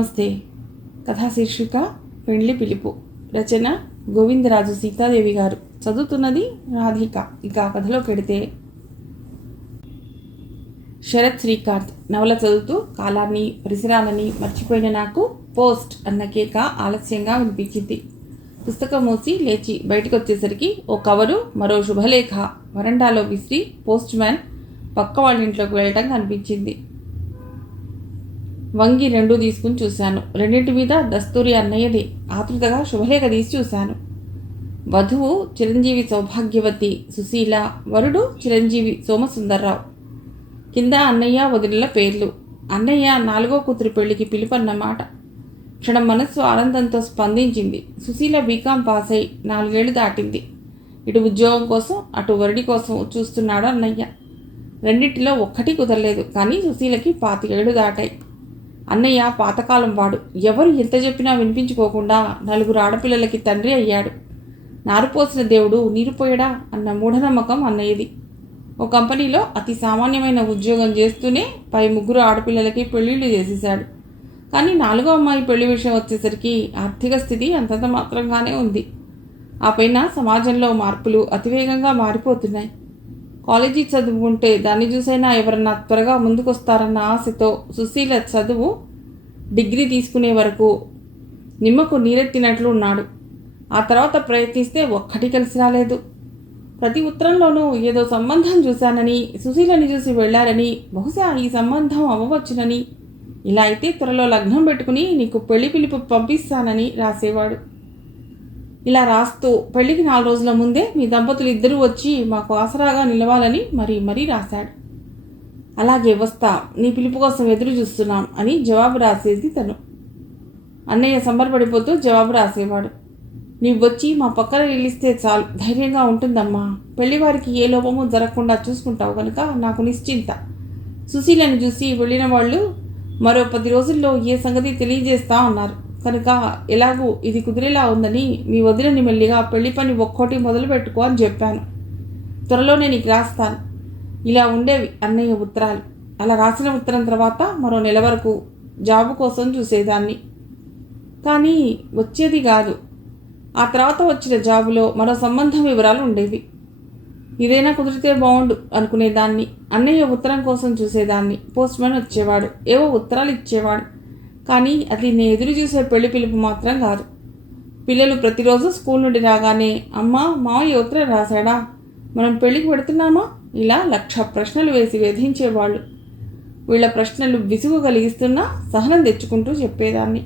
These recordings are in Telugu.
నమస్తే. కథా శీర్షిక పెండ్లి పిలుపు. రచన గోవిందరాజు సీతాదేవి గారు. చదువుతున్నది రాధిక. ఇక కథలో పెడితే, శరత్ శ్రీకాంత్ నవల చదువుతూ కాలాన్ని పరిసరాలని మర్చిపోయిన నాకు పోస్ట్ అన్న కేక ఆలస్యంగా వినిపించింది. పుస్తకం మూసి లేచి బయటకు వచ్చేసరికి ఓ కవరు, మరో శుభలేఖ వరండాలో విసిరి పోస్ట్ మ్యాన్ పక్క వాళ్ళ ఇంట్లోకి వెళ్ళటం కనిపించింది. వంగి రెండూ తీసుకుని చూశాను. రెండింటి మీద దస్తూరి అన్నయ్యది. ఆతృతగా శుభలేఖ తీసి చూశాను. వధువు చిరంజీవి సౌభాగ్యవతి సుశీల, వరుడు చిరంజీవి సోమసుందర్రావు. కింద అన్నయ్య వదిలిన పేర్లు. అన్నయ్య 4వ కూతురి పెళ్లికి పిలుపన్నమాట. క్షణం మనస్సు ఆనందంతో స్పందించింది. సుశీల బీకాం పాస్ అయి 4 ఏళ్లు దాటింది. ఇటు ఉద్యోగం కోసం, అటు వరుడి కోసం చూస్తున్నాడు అన్నయ్య. రెండింటిలో ఒక్కటి కుదరలేదు. కానీ సుశీలకి 25 ఏళ్లు దాటాయి. అన్నయ్య పాతకాలం వాడు. ఎవరు ఎంత చెప్పినా వినిపించుకోకుండా 4 ఆడపిల్లలకి తండ్రి అయ్యాడు. నారుపోసిన దేవుడు నీరుపోయడా అన్న మూఢనమ్మకం అన్నయ్యది. ఓ కంపెనీలో అతి సామాన్యమైన ఉద్యోగం చేస్తూనే పై 3 ఆడపిల్లలకి పెళ్లిళ్ళు చేసేశాడు. కానీ 4వ అమ్మాయి పెళ్లి విషయం వచ్చేసరికి ఆర్థిక స్థితి అంతంత మాత్రంగానే ఉంది. ఆ పైన సమాజంలో మార్పులు అతివేగంగా మారిపోతున్నాయి. కాలేజీ చదువు ఉంటే దాన్ని చూసైనా ఎవరన్నా త్వరగా ముందుకొస్తారన్న ఆశతో సుశీల చదువు డిగ్రీ తీసుకునే వరకు నిమ్మకు నీరెత్తినట్లు ఉన్నాడు. ఆ తర్వాత ప్రయత్నిస్తే ఒక్కటి కలిసి రాలేదు. ప్రతి ఉత్తరంలోనూ ఏదో సంబంధం చూశానని, సుశీలని చూసి వెళ్ళారని, బహుశా ఈ సంబంధం అవ్వవచ్చునని, ఇలా అయితే త్వరలో లగ్నం పెట్టుకుని నీకు పెళ్లి పిలుపు పంపిస్తానని రాసేవాడు. ఇలా రాస్తూ పెళ్లికి 4 రోజుల ముందే మీ దంపతులు ఇద్దరూ వచ్చి మాకు ఆసరాగా నిలవాలని మరీ రాశాడు. అలాగే వస్తా, నీ పిలుపు కోసం ఎదురు చూస్తున్నాం అని జవాబు రాసేది తను. అన్నయ్య సంబరపడిపోతూ జవాబు రాసేవాడు. నీవు వచ్చి మా పక్కన నిలిస్తే చాలు, ధైర్యంగా ఉంటుందమ్మా. పెళ్లివారికి ఏ లోపము జరగకుండా చూసుకుంటావు కనుక నాకు నిశ్చింత. సుశీలను చూసి వెళ్ళిన వాళ్ళు మరో 10 రోజుల్లో ఏ సంగతి తెలియజేస్తా అన్నారు. కనుక ఎలాగూ ఇది కుదిరేలా ఉందని మీ వదిలని మెల్లిగా పెళ్లి పని ఒక్కోటి మొదలు పెట్టుకో అని చెప్పాను. త్వరలోనే నీకు రాస్తాను. ఇలా ఉండేవి అన్నయ్య ఉత్తరాలు. అలా రాసిన ఉత్తరం తర్వాత మరో నెల వరకు జాబు కోసం చూసేదాన్ని. కానీ వచ్చేది కాదు. ఆ తర్వాత వచ్చిన జాబులో మరో సంబంధం వివరాలు ఉండేవి. ఇదైనా కుదిరితే బాగుండు అనుకునేదాన్ని. అన్నయ్య ఉత్తరం కోసం చూసేదాన్ని. పోస్ట్మెన్ వచ్చేవాడు, ఏవో ఉత్తరాలు ఇచ్చేవాడు. కానీ అది నేను ఎదురు చూసే పెళ్లి పిలుపు మాత్రం కాదు. పిల్లలు ప్రతిరోజు స్కూల్ నుండి రాగానే, అమ్మా మావయ్య ఉత్తరం రాశాడా, మనం పెళ్లికి పెడుతున్నామా, ఇలా 1,00,000 ప్రశ్నలు వేసి వేధించేవాళ్ళు. వీళ్ళ ప్రశ్నలు విసుగు కలిగిస్తున్నా సహనం తెచ్చుకుంటూ చెప్పేదాన్ని.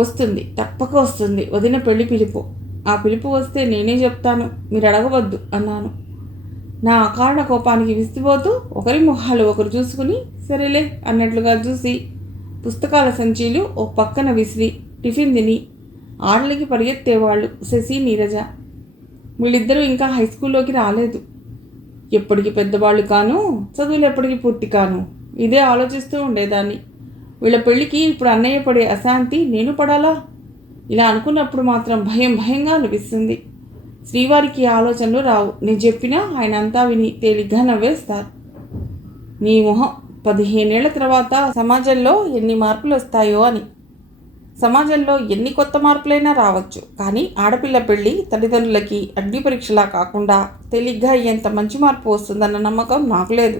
వస్తుంది, తప్పక వస్తుంది వదిన పెళ్లి పిలుపు. ఆ పిలుపు వస్తే నేనే చెప్తాను, మీరు అడగవద్దు అన్నాను. నా అకారణ కోపానికి విసిపోతూ ఒకరి మొహాలు ఒకరు చూసుకుని సరేలే అన్నట్లుగా చూసి పుస్తకాల సంచీలు ఓ పక్కన విసిరి టిఫిన్ తిని ఆటలకి పరిగెత్తేవాళ్ళు శశి, నీరజ. వీళ్ళిద్దరూ ఇంకా హై స్కూల్లోకి రాలేదు. ఎప్పటికి పెద్దవాళ్ళు కాను, చదువులు ఎప్పటికి పూర్తి కాను, ఇదే ఆలోచిస్తూ ఉండేదాన్ని. వీళ్ళ పెళ్ళికి ఇప్పుడు అన్నయ్య పడే అశాంతి నేను పడాలా? ఇలా అనుకున్నప్పుడు మాత్రం భయంగా అనిపిస్తుంది. శ్రీవారికి ఆలోచనలు రావు. నేను చెప్పినా ఆయన అంతా విని తేలిగ్గా నవ్వేస్తారు. నీ మొహం, 15 ఏళ్ల తర్వాత సమాజంలో ఎన్ని మార్పులు వస్తాయో అని. సమాజంలో ఎన్ని కొత్త మార్పులైనా రావచ్చు. కానీ ఆడపిల్ల పెళ్ళి తల్లిదండ్రులకి అగ్ని పరీక్షలా కాకుండా తేలిగ్గా అయ్యేంత మంచి మార్పు వస్తుందన్న నమ్మకం నాకు లేదు.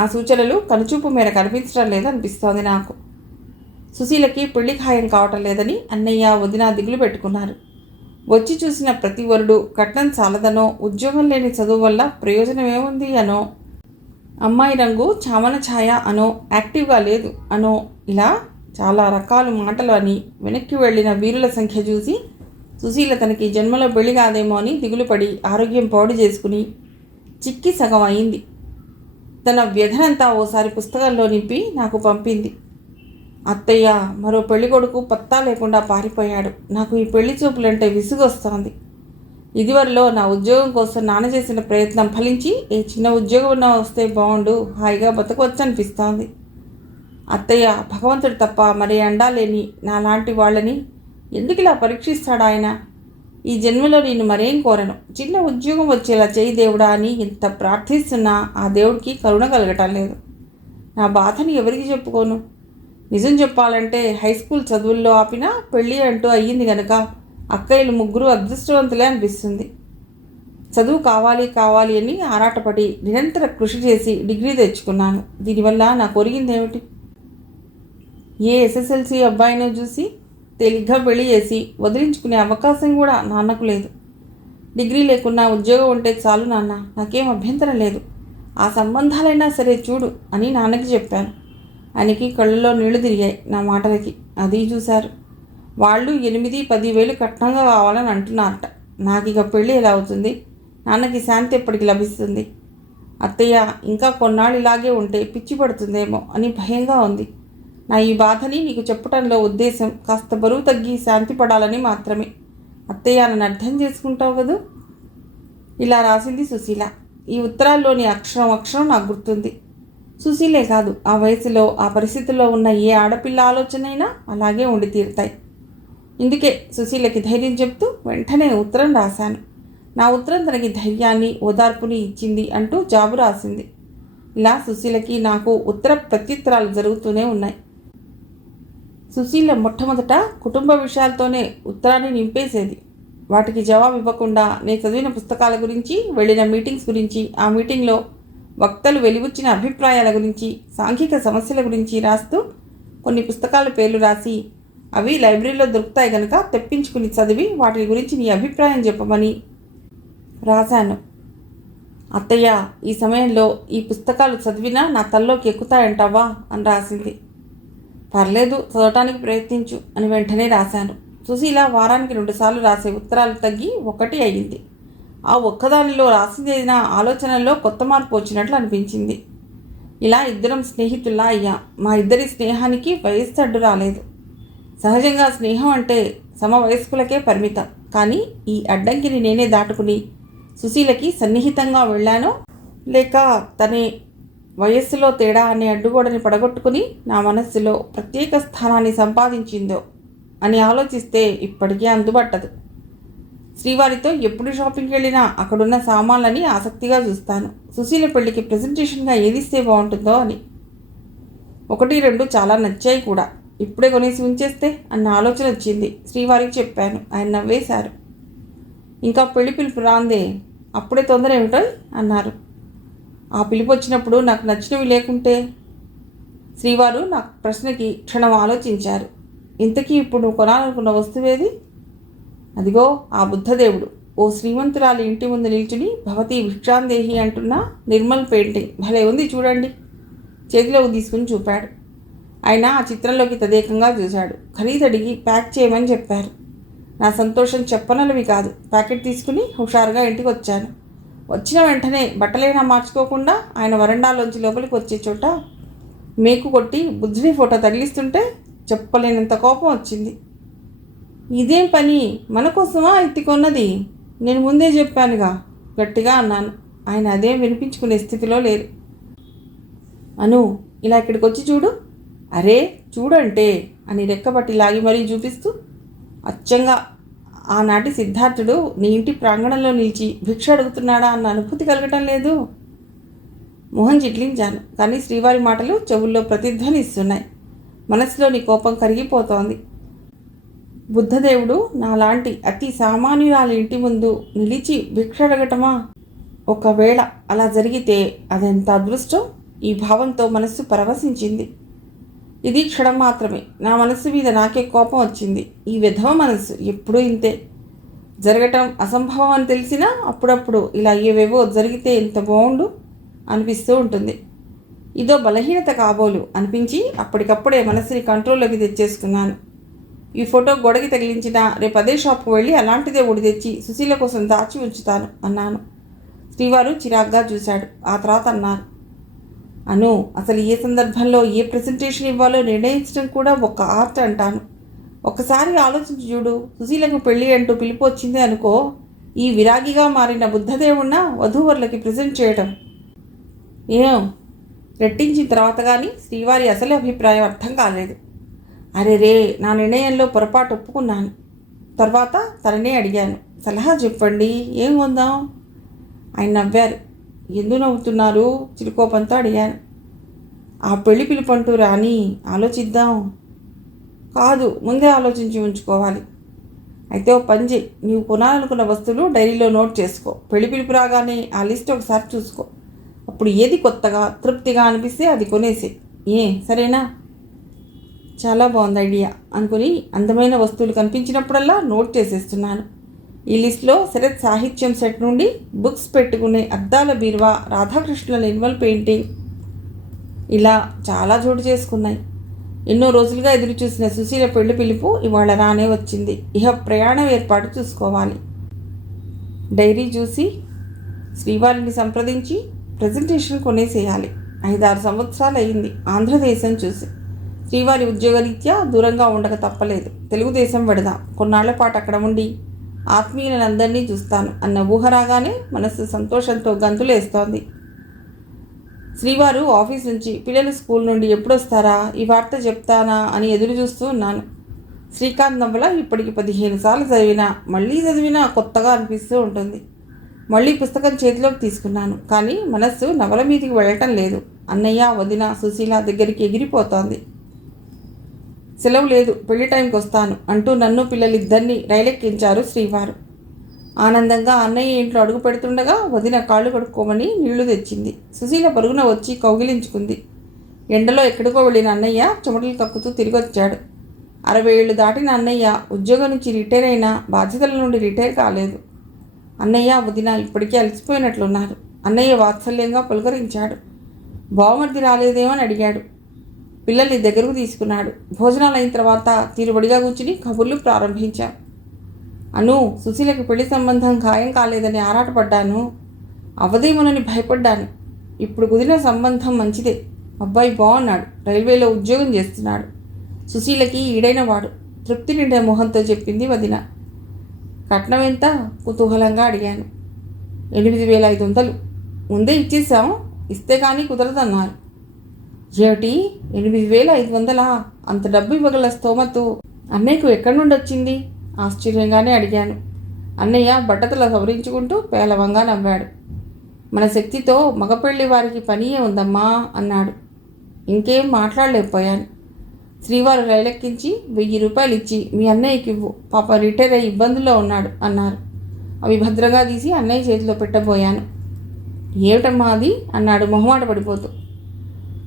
ఆ సూచనలు కనుచూపు మేర కనిపించడం లేదనిపిస్తోంది నాకు. సుశీలకి పెళ్లి ఖాయం కావటం లేదని అన్నయ్య, వదిన దిగులు పెట్టుకున్నారు. వచ్చి చూసిన ప్రతి వరుడు కట్నం చాలదనో, ఉద్యోగం లేని చదువు వల్ల ప్రయోజనం ఏముంది అనో, అమ్మాయి రంగు చామన ఛాయ అనో, యాక్టివ్గా లేదు అనో, ఇలా చాలా రకాల మాటలు అని వెనక్కి వెళ్ళిన వీరుల సంఖ్య చూసి సుశీల తనకి జన్మలో పెళ్లి కాదేమో అని దిగులుపడి ఆరోగ్యం పాడు చేసుకుని చిక్కి సగం అయింది. తన వ్యధనంతా ఓసారి పుస్తకంలో నింపి నాకు పంపింది. అత్తయ్య, మరో పెళ్లి కొడుకు పత్తా లేకుండా పారిపోయాడు. నాకు ఈ పెళ్లి చూపులంటే విసుగొస్తోంది. ఇదివరలో నా ఉద్యోగం కోసం నాన్న చేసిన ప్రయత్నం ఫలించి ఏ చిన్న ఉద్యోగం వస్తే బాగుండు, హాయిగా బతకవచ్చు అనిపిస్తోంది. అత్తయ్య, భగవంతుడు తప్ప మరే అండా లేని నాలాంటి వాళ్ళని ఎందుకు ఇలా పరీక్షిస్తాడు ఆయన? ఈ జన్మలో నేను మరేం కోరను. చిన్న ఉద్యోగం వచ్చేలా చేయి దేవుడా అని ఎంత ప్రార్థిస్తున్నా ఆ దేవుడికి కరుణ కలగటం లేదు. నా బాధని ఎవరికి చెప్పుకోను? నిజం చెప్పాలంటే హై స్కూల్ చదువుల్లో ఆపినా పెళ్ళి అంటూ అయ్యింది గనక అక్కయ్యలు ముగ్గురు అదృష్టవంతులే అనిపిస్తుంది. చదువు కావాలి కావాలి అని ఆరాటపడి నిరంతర కృషి చేసి డిగ్రీ తెచ్చుకున్నాను. దీనివల్ల నాకు ఒరిగిందేమిటి? ఏ ఎస్ఎస్ఎల్సి అబ్బాయినో చూసి తేలిగ్గా పెళ్లి చేసి వదిలించుకునే అవకాశం కూడా నాన్నకు లేదు. డిగ్రీ లేకున్నా ఉద్యోగం ఉంటే చాలు నాన్న, నాకేం అభ్యంతరం లేదు, ఆ సంబంధాలైనా సరే చూడు అని నాన్నకి చెప్పాను. ఆయనకి కళ్ళల్లో నీళ్లు తిరిగాయి నా మాటలకి. అది చూశారు. వాళ్ళు 8-10 వేలు కట్నంగా కావాలని అంటున్నారట. నాకు ఇక పెళ్ళి ఎలా అవుతుంది? నాన్నకి శాంతి ఎప్పటికి లభిస్తుంది? అత్తయ్య ఇంకా కొన్నాళ్ళు ఇలాగే ఉంటే పిచ్చి పడుతుందేమో అని భయంగా ఉంది. నా ఈ బాధని నీకు చెప్పటంలో ఉద్దేశం కాస్త బరువు తగ్గి శాంతి పడాలని మాత్రమే. అత్తయ్య నన్ను అర్థం చేసుకుంటావు కదూ? ఇలా రాసింది సుశీల. ఈ ఉత్తరాల్లోని అక్షరం అక్షరం నాకు గుర్తుంది. సుశీలే కాదు, ఆ వయసులో ఆ పరిస్థితుల్లో ఉన్న ఏ ఆడపిల్ల ఆలోచనైనా అలాగే ఉండి తీరుతాయి. ఇందుకే సుశీలకి ధైర్యం చెప్తూ వెంటనే ఉత్తరం రాశాను. నా ఉత్తరం తనకి ధైర్యాన్ని ఓదార్పుని ఇచ్చింది అంటూ జాబు రాసింది. ఇలా సుశీలకి నాకు ఉత్తర ప్రత్యుత్తరాలు జరుగుతూనే ఉన్నాయి. సుశీల మొట్టమొదట కుటుంబ విషయాలతోనే ఉత్తరాన్ని నింపేసేది. వాటికి జవాబు ఇవ్వకుండా నేను చదివిన పుస్తకాల గురించి, వెళ్ళిన మీటింగ్స్ గురించి, ఆ మీటింగ్లో వక్తలు వెలిబుచ్చిన అభిప్రాయాల గురించి, సాంఘిక సమస్యల గురించి రాస్తూ కొన్ని పుస్తకాల పేర్లు రాసి అవి లైబ్రరీలో దొరుకుతాయి కనుక తెప్పించుకుని చదివి వాటి గురించి నీ అభిప్రాయం చెప్పమని రాశాను. అత్తయ్య, ఈ సమయంలో ఈ పుస్తకాలు చదివినా నా తల్లోకి ఎక్కుతాయంటావా అని రాసింది. పర్లేదు, చదవటానికి ప్రయత్నించు అని వెంటనే రాశాను. సుశీల వారానికి 2 సార్లు రాసే ఉత్తరాలు తగ్గి 1 అయ్యింది. ఆ ఒక్కదానిలో రాసిందేదిన ఆలోచనల్లో కొత్త మార్పు వచ్చినట్లు అనిపించింది. ఇలా ఇద్దరం స్నేహితుల్లా అయ్యాం. మా ఇద్దరి స్నేహానికి వయస్సు అడ్డు రాలేదు. సహజంగా స్నేహం అంటే సమవయస్కులకే పరిమితం. కానీ ఈ అడ్డంకిని నేనే దాటుకుని సుశీలకి సన్నిహితంగా వెళ్ళానో, లేక తనే వయస్సులో తేడా అనే అడ్డుగోడని పడగొట్టుకుని నా మనస్సులో ప్రత్యేక స్థానాన్ని సంపాదించిందో అని ఆలోచిస్తే ఇప్పటికీ అందుబట్టదు. శ్రీవారితో ఎప్పుడు షాపింగ్కి వెళ్ళినా అక్కడున్న సామాన్లని ఆసక్తిగా చూస్తాను. సుశీల పెళ్లికి ప్రజెంటేషన్గా ఏదిస్తే బాగుంటుందో అని. 1-2 చాలా నచ్చాయి కూడా. ఇప్పుడే కొనేసి ఉంచేస్తే అన్న ఆలోచన వచ్చింది. శ్రీవారికి చెప్పాను. ఆయన నవ్వేశారు. ఇంకా పెళ్లి పిలుపు రాందే, అప్పుడే తొందర ఏమిటో అన్నారు. ఆ పిలుపు వచ్చినప్పుడు నాకు నచ్చినవి లేకుంటే? శ్రీవారు నా ప్రశ్నకి క్షణం ఆలోచించారు. ఇంతకీ ఇప్పుడు నువ్వు కొనాలనుకున్న వస్తువేది? అదిగో ఆ బుద్ధదేవుడు ఓ శ్రీమంతురాలి ఇంటి ముందు నిల్చుని భవతి భిక్షాందేహి అంటున్న నిర్మల్ పెయింటింగ్ భలే ఉంది చూడండి. చేతిలోకి తీసుకుని చూపాడు. ఆయన ఆ చిత్రంలోకి తదేకంగా చూశాడు. ఖరీదడిగి ప్యాక్ చేయమని చెప్పారు. నా సంతోషం చెప్పనలవి కాదు. ప్యాకెట్ తీసుకుని హుషారుగా ఇంటికి వచ్చాను. వచ్చిన వెంటనే బట్టలైనా మార్చుకోకుండా ఆయన వరండాలోంచి లోపలికి వచ్చే చోట మేకు కొట్టి బుద్ధుడి ఫోటో తగిలిస్తుంటే చెప్పలేనంత కోపం వచ్చింది. ఇదేం పని, మన కోసమా ఎత్తి కొన్నది? నేను ముందే చెప్పానుగా, గట్టిగా అన్నాను. ఆయన అదేం వినిపించుకునే స్థితిలో లేరు. అను, ఇలా ఇక్కడికి వచ్చి చూడు. అరే చూడంటే అని రెక్కబట్టి లాగి మరీ చూపిస్తూ, అచ్చంగా ఆనాటి సిద్ధార్థుడు నీ ఇంటి ప్రాంగణంలో నిలిచి భిక్ష అడుగుతున్నాడా అన్న అనుభూతి కలగటం లేదు. మొహం చిట్లించాను. కానీ శ్రీవారి మాటలు చెవుల్లో ప్రతిధ్వనిస్తున్నాయి. మనసులోని కోపం కరిగిపోతోంది. బుద్ధదేవుడు నాలాంటి అతి సామాన్యురాలి ఇంటి ముందు నిలిచి భిక్ష అడగటమా? ఒకవేళ అలా జరిగితే అదెంత అదృష్టం! ఈ భావంతో మనస్సు పరవశించింది. ఇది క్షణం మాత్రమే. నా మనస్సు మీద నాకే కోపం వచ్చింది. ఈ విధవ మనస్సు ఎప్పుడూ ఇంతే. జరగటం అసంభవం అని తెలిసినా అప్పుడప్పుడు ఇలా ఏవేవో జరిగితే ఎంత బాగుండు అనిపిస్తూ ఉంటుంది. ఇదో బలహీనత కాబోలు అనిపించి అప్పటికప్పుడే మనస్సుని కంట్రోల్లోకి తెచ్చేసుకున్నాను. ఈ ఫోటో గోడకి తగిలించిన రేపు అదే షాప్కి వెళ్ళి అలాంటిదే ఒడి తెచ్చి సుశీల కోసం దాచి ఉంచుతాను అన్నాను. శ్రీవారు చిరాగ్గా చూశాడు. ఆ తర్వాత అన్నారు, అను, అసలు ఏ సందర్భంలో ఏ ప్రెజెంటేషన్ ఇవ్వాలో నిర్ణయించడం కూడా ఒక ఆర్ట్ అంటాను. ఒక్కసారి ఆలోచించి చూడు. సుశీలకు పెళ్ళి అంటూ పిలుపు వచ్చింది అనుకో, ఈ విరాగిగా మారిన బుద్ధదేవుణ్ణ వధూవరులకి ప్రజెంట్ చేయటం ఏం రెట్టించిన తర్వాత కానీ శ్రీవారి అసలు అభిప్రాయం అర్థం కాలేదు. అరే రే, నా నిర్ణయంలో పొరపాటు ఒప్పుకున్నాను. తర్వాత తననే అడిగాను, సలహా చెప్పండి, ఏం కొందాం? ఆయన నవ్వారు. ఎందుకు నవ్వుతున్నారు? చిరుకోపంతో అడిగాను. ఆ పెళ్లి పిలుపంటూ రాని ఆలోచిద్దాం. కాదు, ముందే ఆలోచించి ఉంచుకోవాలి. అయితే ఓ పని చేయి, నీవు కొనాలనుకున్న వస్తువులు డైరీలో నోట్ చేసుకో. పెళ్లి పిలుపు రాగానే ఆ లిస్ట్ ఒకసారి చూసుకో. అప్పుడు ఏది కొత్తగా తృప్తిగా అనిపిస్తే అది కొనేసి. సరేనా? చాలా బాగుంది ఐడియా అనుకుని అందమైన వస్తువులు కనిపించినప్పుడల్లా నోట్ చేసేస్తున్నాను. ఈ లిస్ట్లో శరత్ సాహిత్యం సెట్ నుండి బుక్స్ పెట్టుకునే అద్దాల బీరువా, రాధాకృష్ణుల ఎనిమల్ పెయింటింగ్ ఇలా చాలా చోటు చేసుకున్నాయి. ఎన్నో రోజులుగా ఎదురు చూసిన సుశీల పెళ్లి పిలుపు ఇవాళ రానే వచ్చింది. ఇహ ప్రయాణం ఏర్పాటు చూసుకోవాలి. డైరీ చూసి శ్రీవారిని సంప్రదించి ప్రజెంటేషన్ కొనేసేయాలి. 5-6 సంవత్సరాలు అయింది ఆంధ్రదేశం చూసి. శ్రీవారి ఉద్యోగరీత్యా దూరంగా ఉండక తప్పలేదు. తెలుగుదేశం పెడదాం, కొన్నాళ్ల పాటు అక్కడ ఉండి ఆత్మీయులందరినీ చూస్తాను అన్న ఊహ రాగానే మనస్సు సంతోషంతో గంతులేస్తోంది. శ్రీవారు ఆఫీస్ నుంచి, పిల్లలు స్కూల్ నుండి ఎప్పుడొస్తారా, ఈ వార్త చెప్తానా అని ఎదురు చూస్తూ ఉన్నాను. శ్రీకాంత్ నవల ఇప్పటికి 15 సార్లు చదివినా మళ్ళీ చదివినా కొత్తగా అనిపిస్తూ ఉంటుంది. మళ్ళీ పుస్తకం చేతిలోకి తీసుకున్నాను. కానీ మనస్సు నవల మీదికి వెళ్ళటం లేదు. అన్నయ్య, వదిన, సుశీల దగ్గరికి ఎగిరిపోతోంది. సెలవు లేదు, పెళ్లి టైంకి వస్తాను అంటూ నన్ను పిల్లలిద్దరినీ రైలెక్కించారు శ్రీవారు. ఆనందంగా అన్నయ్య ఇంట్లో అడుగు పెడుతుండగా వదిన కాళ్ళు కడుక్కోమని నీళ్లు తెచ్చింది. సుశీల పరుగున వచ్చి కౌగిలించుకుంది. ఎండలో ఎక్కడికో వెళ్ళిన అన్నయ్య చెమటలు కక్కుతూ తిరిగి వచ్చాడు. 60 ఏళ్ళు దాటిన అన్నయ్య ఉద్యోగం నుంచి రిటైర్ అయినా బాధ్యతల నుండి రిటైర్ కాలేదు. అన్నయ్య, వదిన ఇప్పటికీ అలసిపోయినట్లున్నారు. అన్నయ్య వాత్సల్యంగా పులకరించాడు. బావమరిది రాలేదేమని అడిగాడు. పిల్లల్ని దగ్గరకు తీసుకున్నాడు. భోజనాలు అయిన తర్వాత తీరుబడిగా కూర్చుని కబుర్లు ప్రారంభించాం. అను, సుశీలకి పెళ్లి సంబంధం ఖాయం కాలేదని ఆరాటపడ్డాను. అవదేమోనని భయపడ్డాను. ఇప్పుడు కుదిరిన సంబంధం మంచిదే. అబ్బాయి బాగున్నాడు, రైల్వేలో ఉద్యోగం చేస్తున్నాడు. సుశీలకి ఈడైన వాడు, తృప్తి నిండే మొహంతో చెప్పింది వదిన. కట్నం ఎంత? కుతూహలంగా అడిగాను. 8,500. ముందే ఇచ్చేసాం, ఇస్తే కానీ కుదరదన్నారు. ఏమిటి, 8,500? అంత డబ్బు ఇవ్వగల స్తోమతు అన్నయ్యకు ఎక్కడి నుండి వచ్చింది? ఆశ్చర్యంగానే అడిగాను. అన్నయ్య బట్టతల సవరించుకుంటూ పేలవంగా నవ్వాడు. మన శక్తితో మగపెళ్లి వారికి పనియే ఉందమ్మా అన్నాడు. ఇంకేం మాట్లాడలేకపోయాను. శ్రీవారు రైలెక్కించి 1000 రూపాయలు ఇచ్చి మీ అన్నయ్యకి ఇవ్వు, పాప రిటైర్ అయ్యి ఇబ్బందుల్లో ఉన్నాడు అన్నారు. అవి భద్రంగా తీసి అన్నయ్య చేతిలో పెట్టబోయాను. ఏమిటమ్మా అది అన్నాడు మొహమాట పడిపోతూ.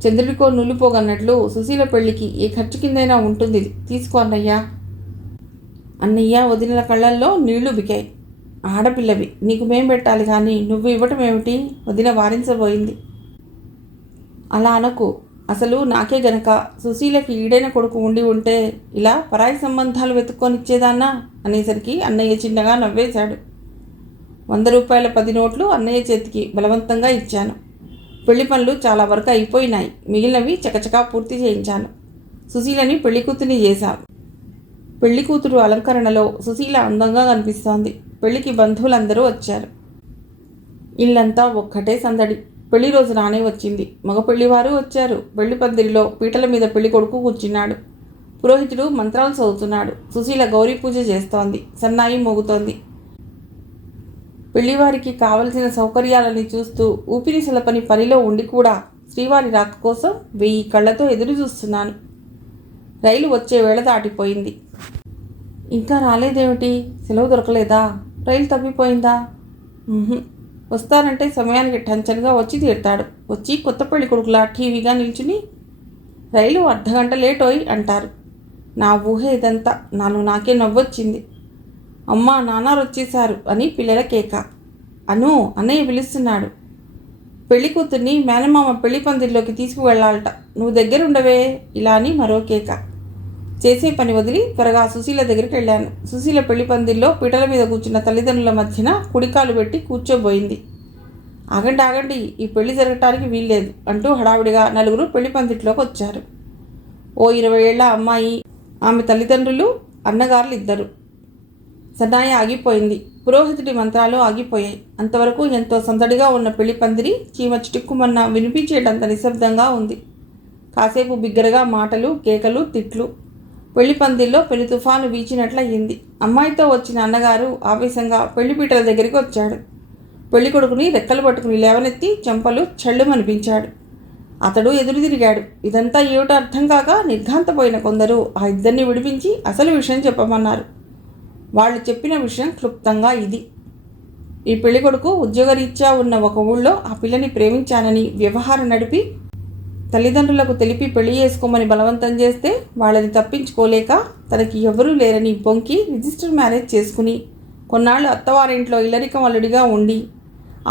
చంద్రుడికో నుల్లిపోగన్నట్లు సుశీల పెళ్లికి ఏ ఖర్చు కిందైనా ఉంటుంది, తీసుకో అన్నయ్య. అన్నయ్య, వదినల కళ్ళల్లో నీళ్లు బికాయి. ఆడపిల్లవి, నీకు మేం పెట్టాలి కానీ నువ్వు ఇవ్వటం ఏమిటి? వదిన వారించబోయింది. అలా అనకు. అసలు నాకే గనక సుశీలకి ఈడైన కొడుకు ఉండి ఉంటే ఇలా పరాయి సంబంధాలు వెతుక్కొనిచ్చేదాన్నా అనేసరికి అన్నయ్య చిన్నగా నవ్వేశాడు. 100 రూపాయల 10 నోట్లు అన్నయ్య చేతికి బలవంతంగా ఇచ్చాను. పెళ్లి పనులు చాలా వరకు అయిపోయినాయి. మిగిలినవి చకచకా పూర్తి చేయించాను. సుశీలని పెళ్లి కూతురిని చేశాను. పెళ్లి కూతురు అలంకరణలో సుశీల అందంగా కనిపిస్తోంది. పెళ్లికి బంధువులందరూ వచ్చారు. ఇల్లంతా ఒక్కటే సందడి. పెళ్లి రోజు రానే వచ్చింది. మగ పెళ్లివారు వచ్చారు. పెళ్లి పందిరిలో పీటల మీద పెళ్లి కొడుకు కూర్చున్నాడు. పురోహితుడు మంత్రాలు చదువుతున్నాడు. సుశీల గౌరీ పూజ చేస్తోంది. సన్నాయి మోగుతోంది. పెళ్లివారికి కావలసిన సౌకర్యాలని చూస్తూ ఊపిరి సలపని పనిలో ఉండి కూడా శ్రీవారి రాక కోసం 1000 కళ్ళతో ఎదురు చూస్తున్నాను. రైలు వచ్చే వేళ దాటిపోయింది. ఇంకా రాలేదేమిటి? సెలవు దొరకలేదా? రైలు తప్పిపోయిందా? వస్తానంటే సమయానికి టంచన్గా వచ్చి తీరుతాడు. వచ్చి కొత్త పెళ్లి కొడుకులా టీవీగా నిల్చుని రైలు అర్ధగంట లేటోయ్ అంటారు. నా ఊహ ఇదంతా. నాకే నవ్వొచ్చింది. అమ్మా, నాన్నారు వచ్చేశారు అని పిల్లల కేక. అను, అన్నయ్య పిలుస్తున్నాడు. పెళ్లి కూతుర్ని మేనమామ పెళ్లి పందిరిలోకి తీసుకువెళ్ళాలట. నువ్వు దగ్గరుండవే ఇలా అని మరో కేక. చేసే పని వదిలి త్వరగా సుశీల దగ్గరికి వెళ్ళాను. సుశీల పెళ్లి పందిరిలో పీటల మీద కూర్చున్న తల్లిదండ్రుల మధ్యన కుడికాలు పెట్టి కూర్చోబోయింది. ఆగండి, ఈ పెళ్లి జరగటానికి వీల్లేదు అంటూ హడావిడిగా 4 పెళ్లి పందిట్లోకి వచ్చారు. ఓ 20 ఏళ్ల అమ్మాయి, ఆమె తల్లిదండ్రులు, అన్నగారులు 2. సన్నాయి ఆగిపోయింది. పురోహితుడి మంత్రాలు ఆగిపోయాయి. అంతవరకు ఎంతో సందడిగా ఉన్న పెళ్లి పందిరి చీమ చిటుక్కుమన్న వినిపించేటంత నిశ్శబ్దంగా ఉంది. కాసేపు బిగ్గరగా మాటలు, కేకలు, తిట్లు. పెళ్లి పందిల్లో పెను తుఫాను వీచినట్లయింది. అమ్మాయితో వచ్చిన అన్నగారు ఆవేశంగా పెళ్లిపీటల దగ్గరికి వచ్చాడు. పెళ్లి కొడుకుని రెక్కలు పట్టుకుని లేవనెత్తి చెంపలు చళ్ళుమనిపించాడు. అతడు ఎదురు తిరిగాడు. ఇదంతా ఏమిటో అర్థం కాక నిర్ఘాంతపోయిన కొందరు ఆ ఇద్దరిని విడిపించి అసలు విషయం చెప్పమన్నారు. వాళ్ళు చెప్పిన విషయం క్లుప్తంగా ఇది: ఈ పెళ్ళికొడుకు ఉద్యోగరీత్యా ఉన్న ఒక ఊళ్ళో ఆ పిల్లని ప్రేమించానని వ్యవహారం నడిపి తల్లిదండ్రులకు తెలిపి పెళ్లి చేసుకోమని బలవంతం చేస్తే వాళ్ళని తప్పించుకోలేక తనకి ఎవరూ లేరని బొంకి రిజిస్టర్ మ్యారేజ్ చేసుకుని కొన్నాళ్ళు అత్తవారింట్లో ఇల్లరికం అల్లుడిగా ఉండి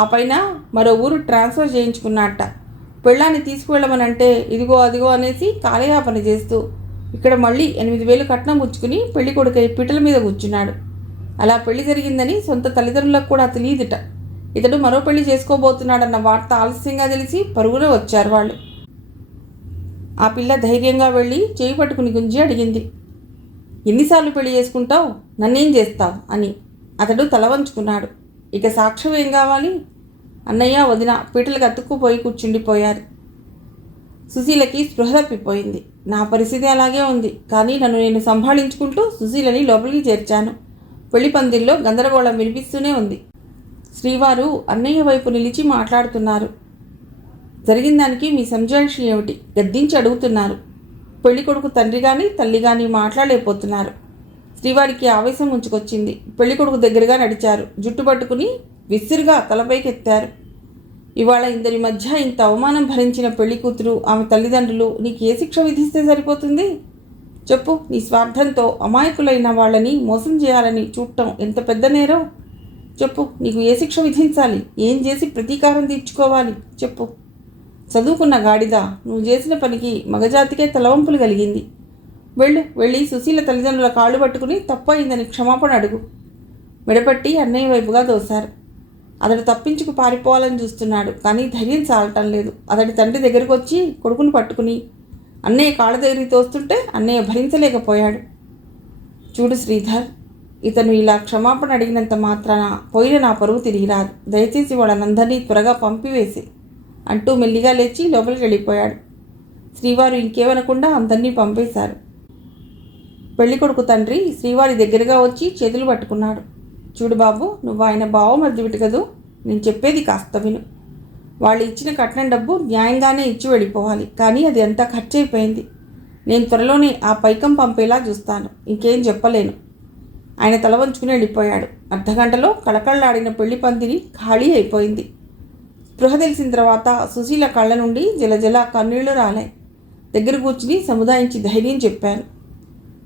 ఆ పైన మరో ఊరు ట్రాన్స్ఫర్ చేయించుకున్నట్ట. పెళ్ళాన్ని తీసుకువెళ్ళమనంటే ఇదిగో అదిగో అనేసి కాలయాపన చేస్తూ ఇక్కడ మళ్ళీ 8,000 కట్నం పుచ్చుకుని పెళ్లి కొడుకై పిట్టల మీద కూర్చున్నాడు. అలా పెళ్లి జరిగిందని సొంత తల్లిదండ్రులకు కూడా తెలియదుట. ఇతడు మరో పెళ్లి చేసుకోబోతున్నాడన్న వార్త ఆలస్యంగా తెలిసి పరుగున వచ్చారు వాళ్ళు. ఆ పిల్ల ధైర్యంగా వెళ్ళి చేయి పట్టుకుని గుంజి అడిగింది, ఎన్నిసార్లు పెళ్లి చేసుకుంటావు, నన్నేం చేస్తావు అని. అతడు తల వంచుకున్నాడు. ఇక సాక్ష్యం ఏం కావాలి? అన్నయ్య వదిన పీటలకు అతుక్కుపోయి కూర్చుండిపోయారు. సుశీలకి స్పృహ తప్పిపోయింది. నా పరిస్థితి అలాగే ఉంది, కానీ నన్ను నేను సంభాళించుకుంటూ సుశీలని లోపలికి చేర్చాను. పెళ్లి పందిల్లో గందరగోళం వినిపిస్తూనే ఉంది. శ్రీవారు అన్నయ్య వైపు నిలిచి మాట్లాడుతున్నారు. జరిగిన దానికి మీ సంజాయిషి ఏమిటి? గద్దించి అడుగుతున్నారు. పెళ్లి కొడుకు తండ్రి కానీ తల్లి కానీ మాట్లాడలేకపోతున్నారు. శ్రీవారికి ఆవేశం ఉంచుకొచ్చింది. పెళ్లి కొడుకు దగ్గరగా నడిచారు. జుట్టు పట్టుకుని విసిరుగా తలపైకెత్తారు. ఇవాళ ఇందరి మధ్య ఇంత అవమానం భరించిన పెళ్లి కూతురు, ఆమె తల్లిదండ్రులు నీకు ఏ శిక్ష విధిస్తే సరిపోతుంది? చెప్పు. నీ స్వార్థంతో అమాయకులైన వాళ్ళని మోసం చేయాలని చూడటం ఎంత పెద్ద నేరం? చెప్పు, నీకు ఏ శిక్ష విధించాలి? ఏం చేసి ప్రతీకారం తీర్చుకోవాలి? చెప్పు. చదువుకున్న గాడిద, నువ్వు చేసిన పనికి మగజాతికే తలవంపులు కలిగింది. వెళ్ళి సుశీల తల్లిదండ్రుల కాళ్ళు పట్టుకుని తప్పయిందని క్షమాపణ అడుగు. మెడపట్టి అన్నయ్య వైపుగా దోశారు. అతడు తప్పించుకు పారిపోవాలని చూస్తున్నాడు, కానీ ధైర్యం చాలటం లేదు. అతడి తండ్రి దగ్గరకు వచ్చి కొడుకుని పట్టుకుని అన్నయ్య కాళ్ళ దగ్గరికి తోస్తుంటే అన్నయ్య భరించలేకపోయాడు. చూడు శ్రీధర్, ఇతను ఇలా క్షమాపణ అడిగినంత మాత్రాన పోయిన నా పరువు తిరిగి రాదు. దయచేసి వాళ్ళనందరినీ త్వరగా పంపివేసి అంటూ మెల్లిగా లేచి లోపలికి వెళ్ళిపోయాడు. శ్రీవారు ఇంకేమనకుండా అందరినీ పంపేశారు. పెళ్ళికొడుకు తండ్రి శ్రీవారి దగ్గరగా వచ్చి చేతులు పట్టుకున్నాడు. చూడు బాబు, నువ్వు ఆయన బావమరిదివిటి కదూ, నేను చెప్పేది కాస్త విను. వాళ్ళు ఇచ్చిన కట్నం డబ్బు న్యాయంగానే ఇచ్చి వెళ్ళిపోవాలి, కానీ అది అంతా ఖర్చు అయిపోయింది. నేను త్వరలోనే ఆ పైకం పంపేలా చూస్తాను. ఇంకేం చెప్పలేను. ఆయన తల వంచుకుని వెళ్ళిపోయాడు. అర్ధగంటలో కళకళలాడిన పెళ్లి పందిరి ఖాళీ అయిపోయింది. స్పృహ తెలిసిన తర్వాత సుశీల కళ్ళ నుండి జలజల కన్నీళ్లు రాలాయి. దగ్గర కూర్చుని సముదాయించి ధైర్యం చెప్పాను.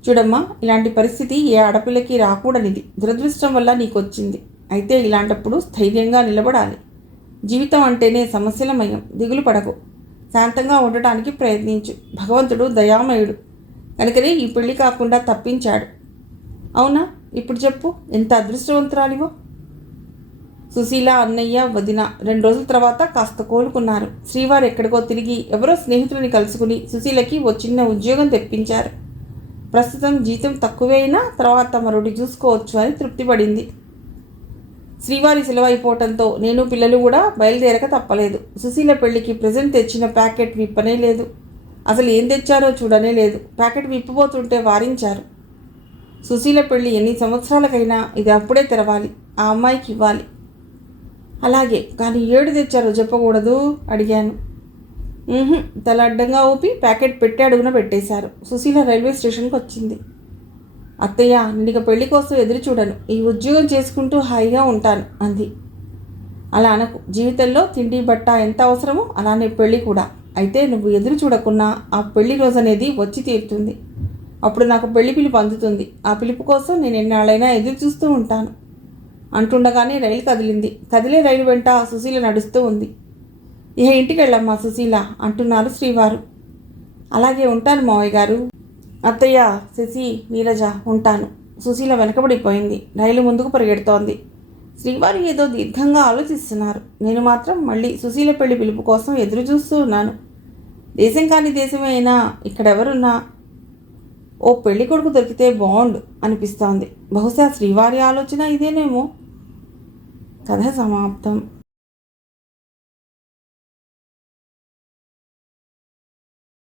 చూడమ్మా, ఇలాంటి పరిస్థితి ఏ ఆడపిల్లకి రాకూడనిది. దురదృష్టం వల్ల నీకు వచ్చింది. అయితే ఇలాంటప్పుడు ధైర్యంగా నిలబడాలి. జీవితం అంటేనే సమస్యలమయం. దిగులు పడకు. శాంతంగా ఉండటానికి ప్రయత్నించు. భగవంతుడు దయామయుడు కనుకనే ఈ పెళ్లి కాకుండా తప్పించాడు. అవునా? ఇప్పుడు చెప్పు, ఎంత అదృష్టవంతురాలివో. సుశీల, అన్నయ్య, వదిన 2 రోజుల తర్వాత కాస్త కోలుకున్నారు. శ్రీవారు ఎక్కడికో తిరిగి ఎవరో స్నేహితులని కలుసుకుని సుశీలకి ఓ చిన్న ఉద్యోగం తెప్పించారు. ప్రస్తుతం జీతం తక్కువే అయినా తర్వాత మరొకటి చూసుకోవచ్చు అని తృప్తిపడింది. శ్రీవారి సెలవైపోవటంతో నేను పిల్లలు కూడా బయలుదేరక తప్పలేదు. సుశీల పెళ్లికి ప్రెజెంట్ తెచ్చిన ప్యాకెట్ విప్పనే లేదు. అసలు ఏం తెచ్చారో చూడనే లేదు. ప్యాకెట్ విప్పిపోతుంటే వారించారు. సుశీల పెళ్లి ఎన్ని సంవత్సరాలకైనా ఇది అప్పుడే తెరవాలి. ఆ అమ్మాయికి ఇవ్వాలి. అలాగే, కానీ 7 తెచ్చారో చెప్పకూడదు అడిగాను. తల అడ్డంగా ఊపి ప్యాకెట్ పెట్టి అడుగున పెట్టేశారు. సుశీల రైల్వే స్టేషన్కి వచ్చింది. అత్తయ్య, నేను పెళ్లి కోసం ఎదురు చూడను. ఈ ఉద్యోగం చేసుకుంటూ హాయిగా ఉంటాను అంది. అలా అనకు. జీవితంలో తిండి బట్ట ఎంత అవసరమో అలానే పెళ్లి కూడా. అయితే నువ్వు ఎదురు చూడకున్నా ఆ పెళ్లి రోజు అనేది వచ్చి తీరుతుంది. అప్పుడు నాకు పెళ్లి పిలుపు అందుతుంది. ఆ పిలుపు కోసం నేను ఎన్నాళ్ళైనా ఎదురు చూస్తూ ఉంటాను అంటుండగానే రైలు కదిలింది. కదిలే రైలు వెంట సుశీల నడుస్తూ ఉంది. ఇహ ఇంటికి వెళ్ళమ్మా సుశీల అంటున్నారు శ్రీవారు. అలాగే ఉంటాను మావయ్య గారు. అత్తయ్య, శశి, నీరజ ఉంటాను. సుశీల వెనకబడిపోయింది. రైలు ముందుకు పరిగెడుతోంది. శ్రీవారు ఏదో దీర్ఘంగా ఆలోచిస్తున్నారు. నేను మాత్రం మళ్ళీ సుశీల పెళ్లి పిలుపు కోసం ఎదురు చూస్తూ ఉన్నాను. దేశం కాని దేశమే అయినా ఇక్కడెవరున్నా ఓ పెళ్లి కొడుకు దొరికితే బాగుండు అనిపిస్తోంది. బహుశా శ్రీవారి ఆలోచన ఇదేనేమో. కథ సమాప్తం.